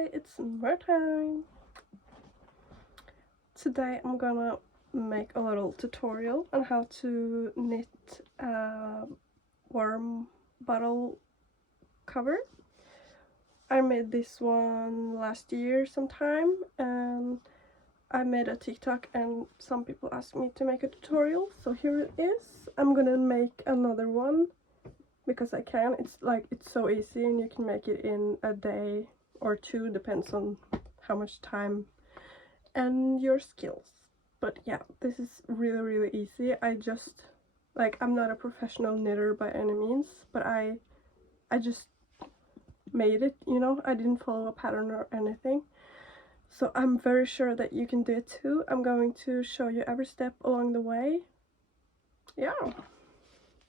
Hi, it's Mørtein. Today I'm gonna make a little tutorial on how to knit a worm bottle cover. I made this one last year sometime, and I made a TikTok and some people asked me to make a tutorial, so here it is. I'm gonna make another one because I can. It's so easy and you can make it in a day or two, depends on how much time and your skills. But yeah, this is really easy. I'm not a professional knitter by any means, but I just made it, you know. I didn't follow a pattern or anything, so I'm very sure that you can do it too. I'm going to show you every step along the way. Yeah,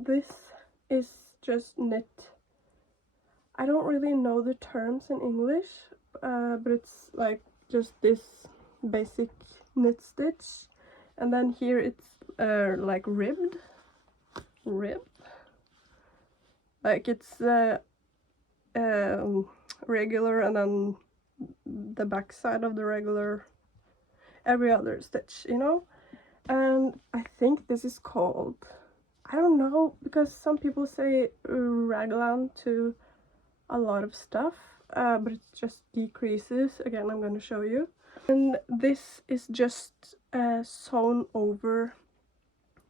this is just knit. I don't really know the terms in English, but it's like just this basic knit stitch, and then here it's like ribbed, like it's regular, and then the back side of the regular, every other stitch, you know. And I think this is called, I don't know, because some people say raglan to a lot of stuff, but it just decreases. Again, I'm going to show you. And this is just sewn over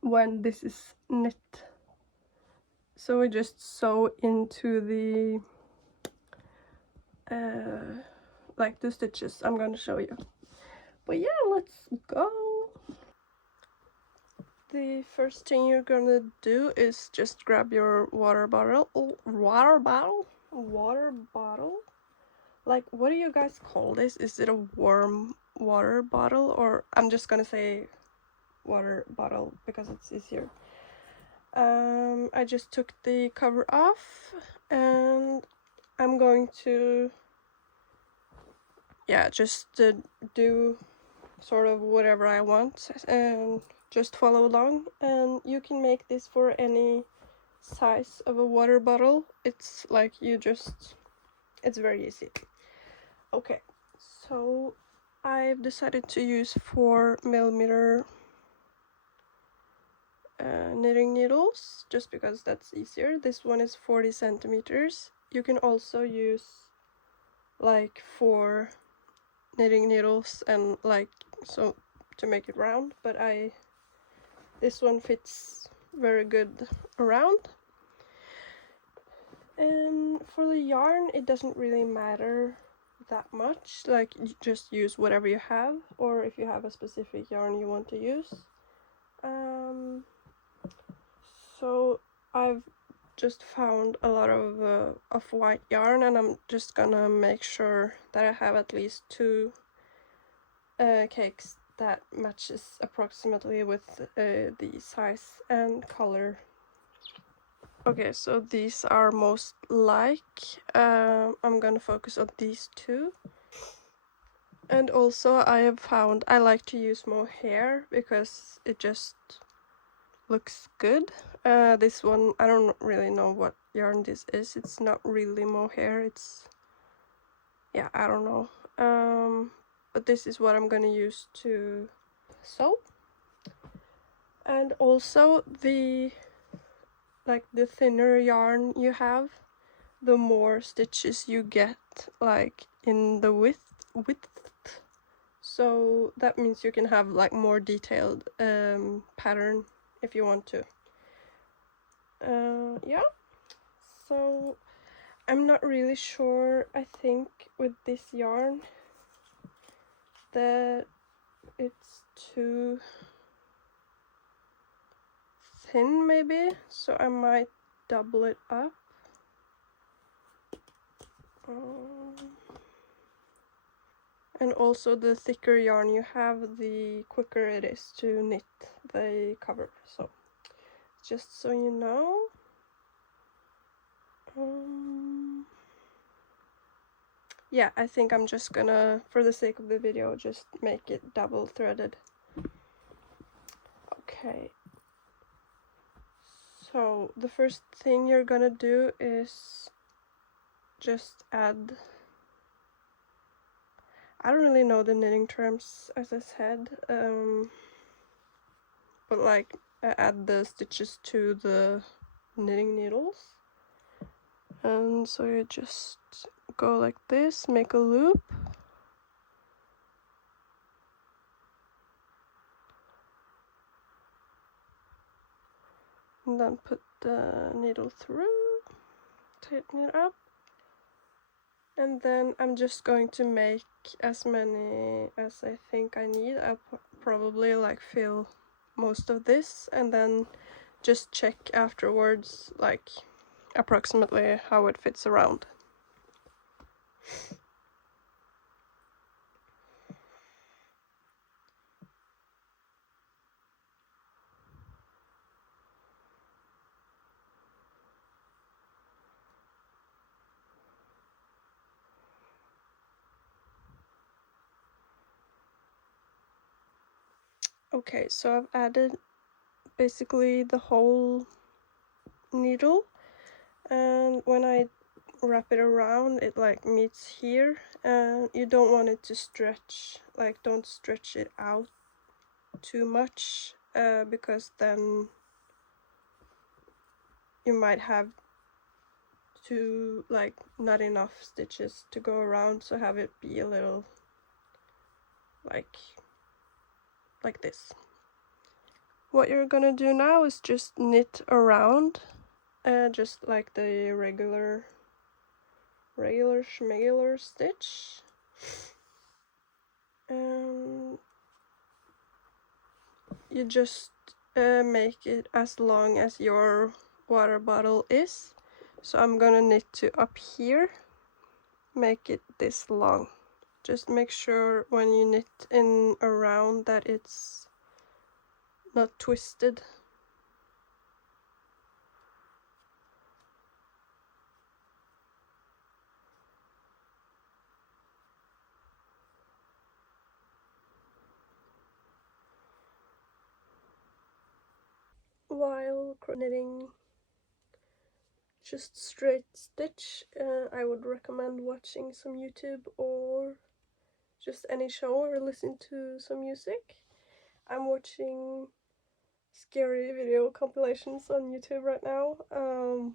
when this is knit, so we just sew into the like the stitches I'm going to show you. But yeah, let's go. The first thing you're gonna do is just grab your water bottle. Like, what do you guys call this? Is it a warm water bottle, or I'm just gonna say water bottle because it's easier. I just took the cover off, and I'm going to just do sort of whatever I want and just follow along. And you can make this for any size of a water bottle. It's like it's very easy. Okay, so I've decided to use 4mm knitting needles just because that's easier. This one is 40 centimeters. You can also use like 4 knitting needles and so to make it round, but this one fits very good around. And for the yarn, it doesn't really matter that much, like you just use whatever you have, or if you have a specific yarn you want to use. So I've just found a lot of white yarn, and I'm just gonna make sure that I have at least 2 cakes that matches approximately with the size and color. Okay, so these are most I'm gonna focus on these 2. And also I have found I like to use mohair because it just looks good. This one, I don't really know what yarn this is. It's not really mohair, it's, yeah, I don't know. But this is what I'm gonna use to sew. And also the thinner yarn you have, the more stitches you get, like in the width. So that means you can have like more detailed pattern if you want to. Yeah, so I'm not really sure. I think with this yarn that it's too thin maybe, so I might double it up. And also the thicker yarn you have, the quicker it is to knit the cover, so just so you know. Yeah, I think I'm just gonna, for the sake of the video, just make it double threaded. Okay, so the first thing you're gonna do is just add I don't really know the knitting terms, as I said, but like I add the stitches to the knitting needles, and so you just go like this, make a loop, and then put the needle through, tighten it up, and then I'm just going to make as many as I think I need. I'll probably like fill most of this and then just check afterwards like approximately how it fits around. Okay, so I've added basically the whole needle, and when I wrap it around it like meets here, and you don't want it to stretch, like don't stretch it out too much, because then you might have to like not enough stitches to go around, so have it be a little like this. What you're gonna do now is just knit around, just like the regular schmegular stitch, and you just make it as long as your water bottle is. So I'm gonna knit to up here, make it this long. Just make sure when you knit in around that it's not twisted. While knitting just straight stitch, I would recommend watching some YouTube or just any show or listen to some music. I'm watching scary video compilations on YouTube right now,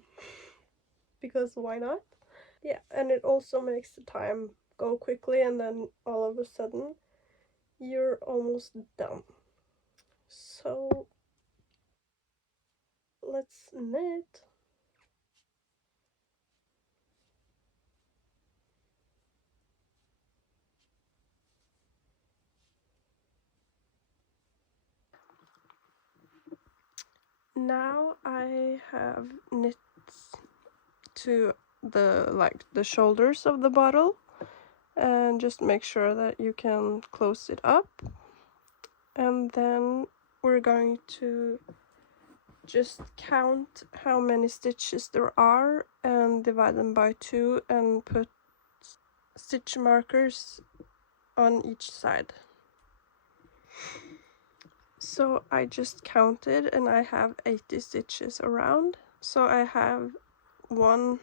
because why not? Yeah, and it also makes the time go quickly, and then all of a sudden you're almost done. So let's knit. Now I have knit to the shoulders of the bottle, and just make sure that you can close it up, and then we're going to just count how many stitches there are and divide them by 2 and put stitch markers on each side. So I just counted and I have 80 stitches around, so I have one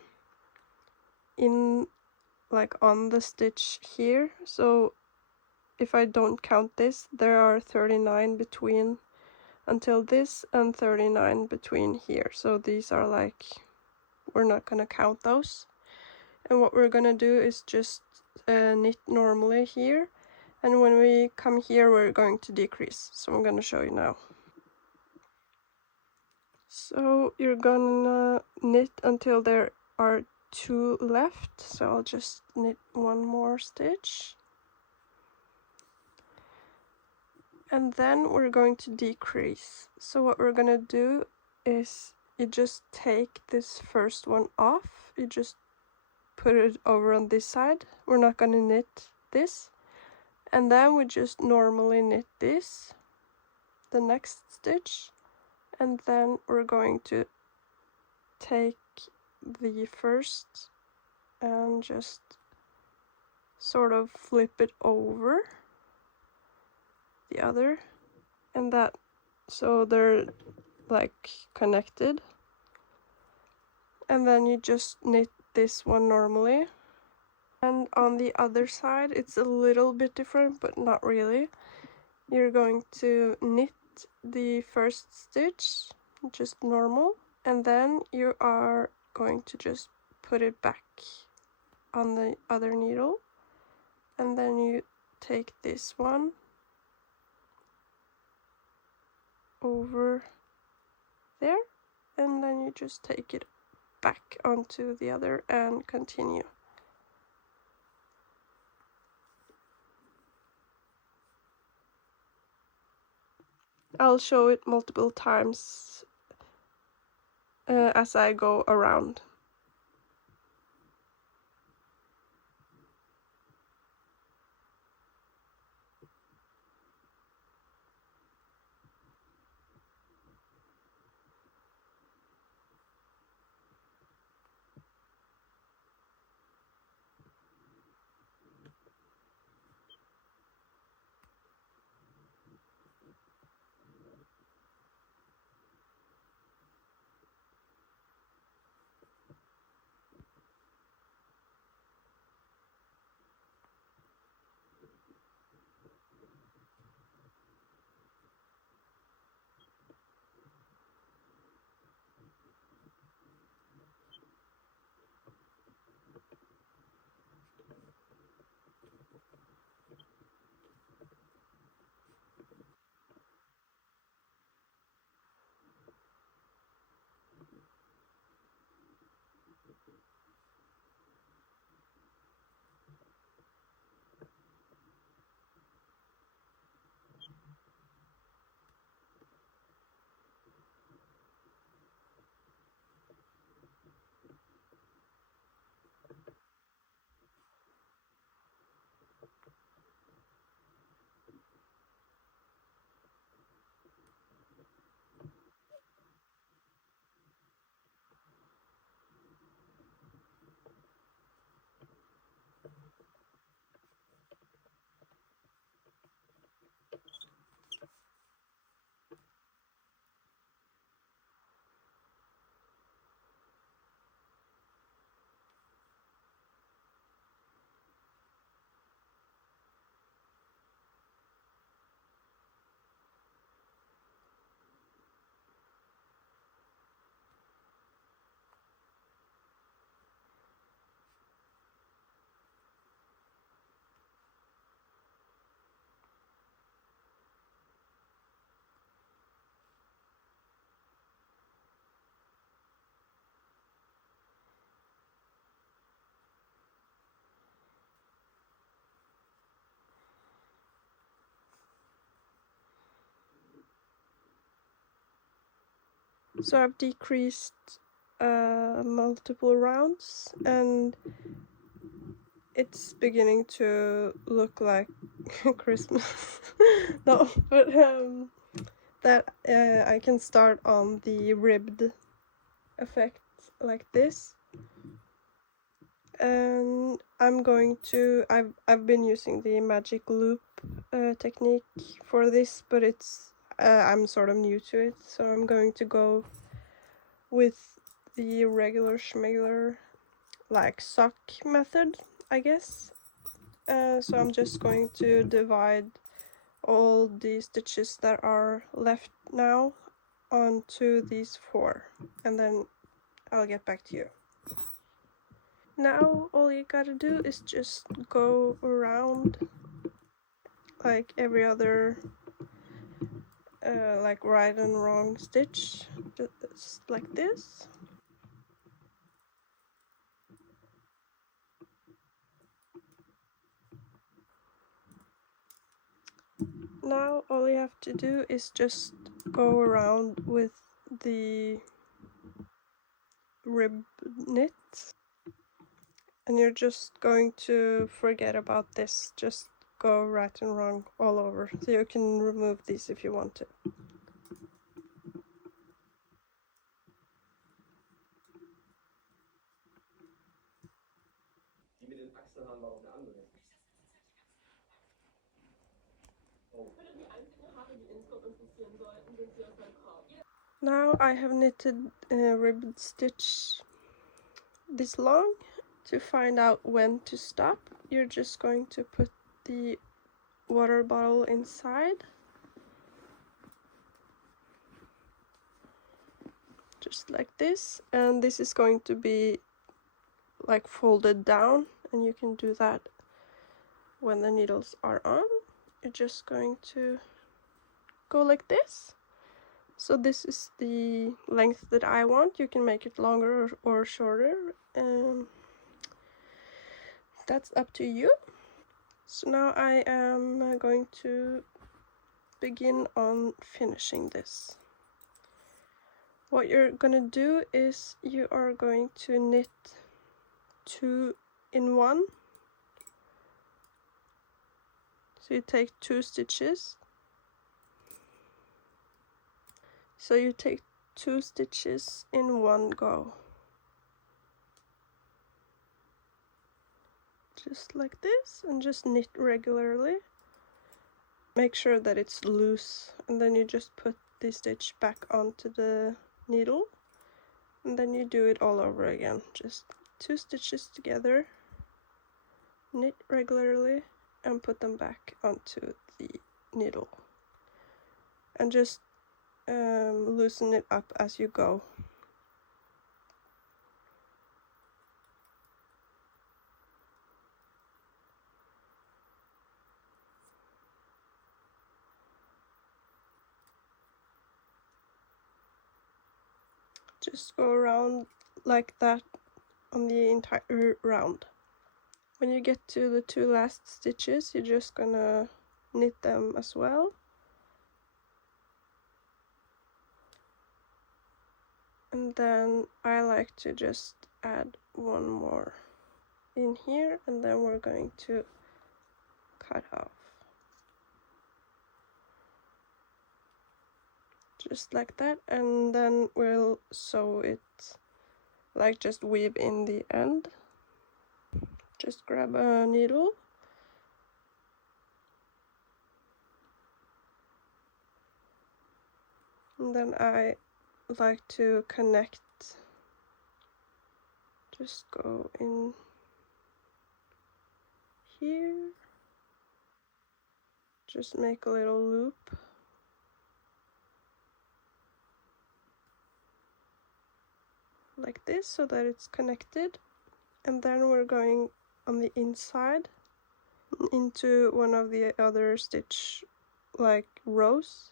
in like on the stitch here, so if I don't count this, there are 39 between until this and 39 between here, so these are like, we're not gonna count those. And what we're gonna do is just knit normally here, and when we come here we're going to decrease, so I'm gonna show you now. So you're gonna knit until there are 2 left, so I'll just knit one more stitch, and then we're going to decrease. So what we're gonna do is you just take this first one off, you just put it over on this side, we're not gonna knit this, and then we just normally knit this, the next stitch, and then we're going to take the first and just sort of flip it over the other, and that, so they're like connected, and then you just knit this one normally, And on the other side it's a little bit different, but not really. You're going to knit the first stitch just normal, and then you are going to just put it back on the other needle, and then you take this one over there, and then you just take it back onto the other and continue. I'll show it multiple times as I go around. So I've decreased multiple rounds, and it's beginning to look like Christmas. No, but that I can start on the ribbed effect like this. And I'm going to, I've been using the magic loop technique for this, but it's I'm sort of new to it, so I'm going to go with the regular schmegular like sock method, I guess. So I'm just going to divide all the stitches that are left now onto these 4, and then I'll get back to you. Now all you gotta do is just go around like every other like right and wrong stitch, just like this. Now all you have to do is just go around with the rib knit, and you're just going to forget about this, just go right and wrong all over, so you can remove these if you want to. Now I have knitted ribbed stitch this long, To find out when to stop, you're just going to put the water bottle inside, just like this, and this is going to be like folded down, and you can do that when the needles are on. You're just going to go like this. So this is the length that I want. You can make it longer or shorter. That's up to you. So now I am going to begin on finishing this. What you're gonna do is you are going to knit 2 in 1. So you take 2 stitches. So you take 2 stitches in one go. Just like this, and just knit regularly. Make sure that it's loose, and then you just put the stitch back onto the needle, and then you do it all over again. Just 2 stitches together, knit regularly, and put them back onto the needle. And just loosen it up as you go. Just go around like that on the entire round. When you get to the 2 last stitches, you're just gonna knit them as well. And then I like to just add one more in here, and then we're going to cut off. Just like that, and then we'll sew it, like just weave in the end. Just grab a needle. And then I like to connect, just go in here, just make a little loop like this so that it's connected, and then we're going on the inside into one of the other stitch like rows,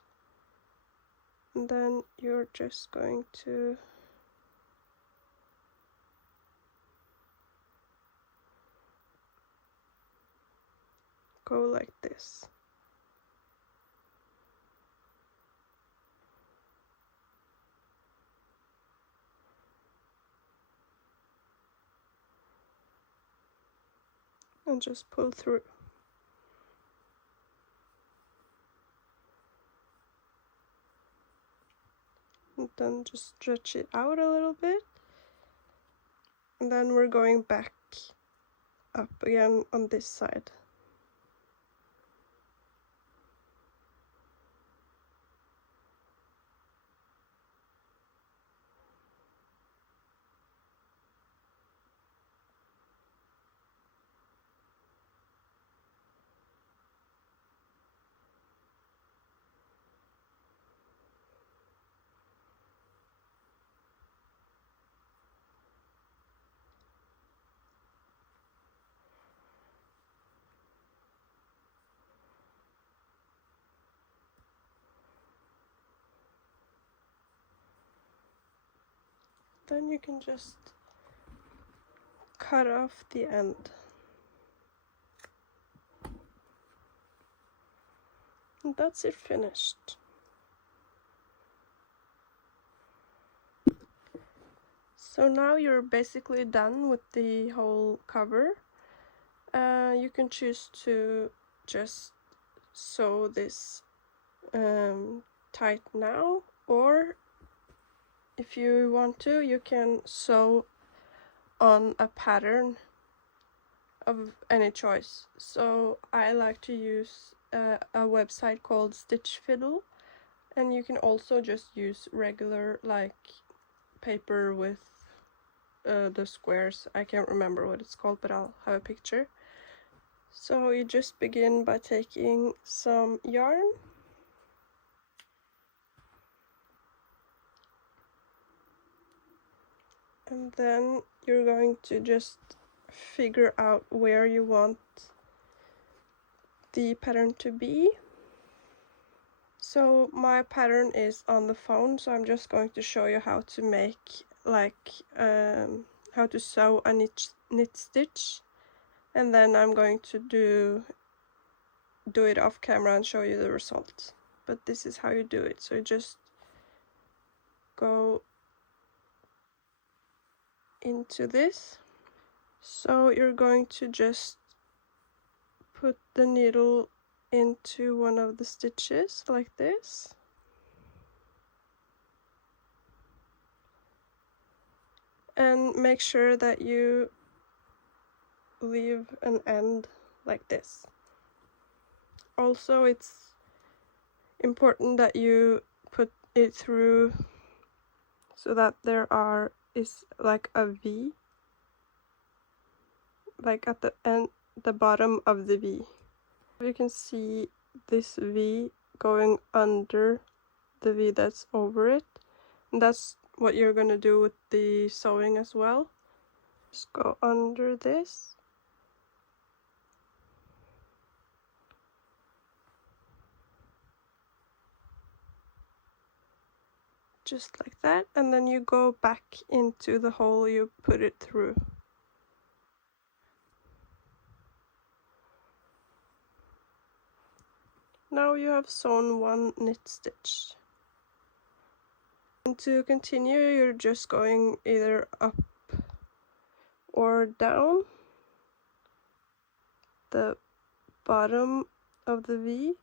and then you're just going to go like this. And just pull through. And then just stretch it out a little bit. And then we're going back up again on this side. Then you can just cut off the end. And that's it finished. So now you're basically done with the whole cover. You can choose to just sew this tight now, or if you want to, you can sew on a pattern of any choice. So I like to use a website called Stitch Fiddle, and you can also just use regular like paper with the squares. I can't remember what it's called, but I'll have a picture. So you just begin by taking some yarn, and then you're going to just figure out where you want the pattern to be. So my pattern is on the phone, so I'm just going to show you how to make, like, how to sew a knit stitch, and then I'm going to do it off camera and show you the result. But this is how you do it. So you just go into this. So you're going to just put the needle into one of the stitches like this, and make sure that you leave an end like this. Also, it's important that you put it through so that there is like a V, like at the end, the bottom of the V. You can see this V going under the V that's over it, and that's what you're gonna do with the sewing as well. Just go under this, just like that, and then you go back into the hole you put it through. Now you have sewn one knit stitch. And to continue, you're just going either up or down the bottom of the V.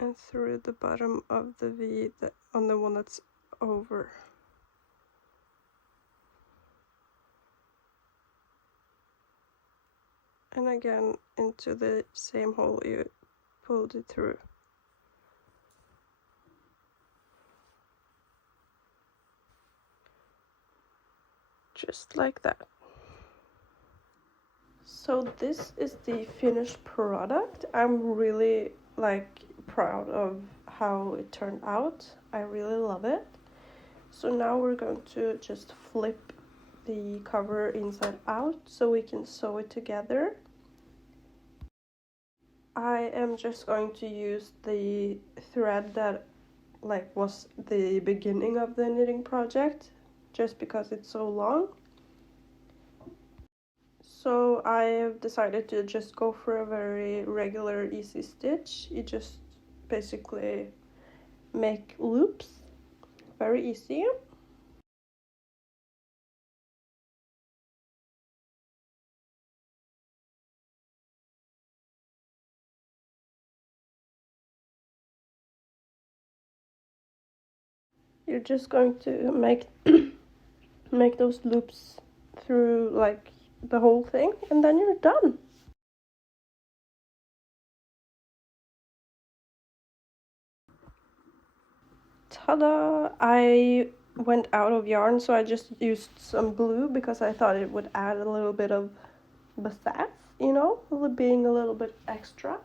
And through the bottom of the V on the one that's over. And again into the same hole you pulled it through. Just like that. So this is the finished product. I'm really proud of how it turned out. I really love it. So now we're going to just flip the cover inside out so we can sew it together. I am just going to use the thread that was the beginning of the knitting project, just because it's so long. So I have decided to just go for a very regular easy stitch. You just basically make loops, very easy. You're just going to make those loops through the whole thing, and then you're done. Ta-da! I went out of yarn, so I just used some blue because I thought it would add a little bit of pizzazz, you know, being a little bit extra.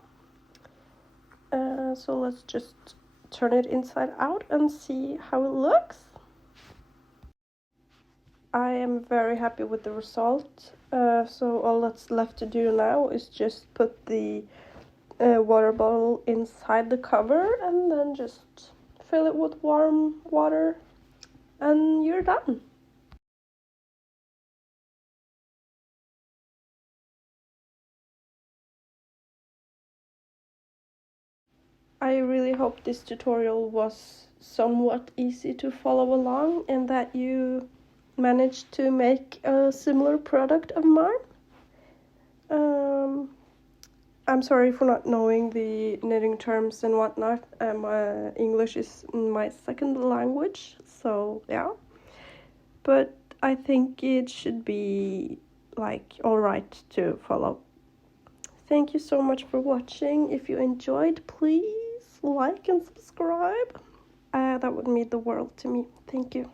So let's just turn it inside out and see how it looks. I am very happy with the result. So all that's left to do now is just put the water bottle inside the cover and then just fill it with warm water, and you're done. I really hope this tutorial was somewhat easy to follow along and that you managed to make a similar product of mine. I'm sorry for not knowing the knitting terms and whatnot. English is my second language, so yeah. But I think it should be like alright to follow. Thank you so much for watching. If you enjoyed, please like and subscribe. That would mean the world to me. Thank you.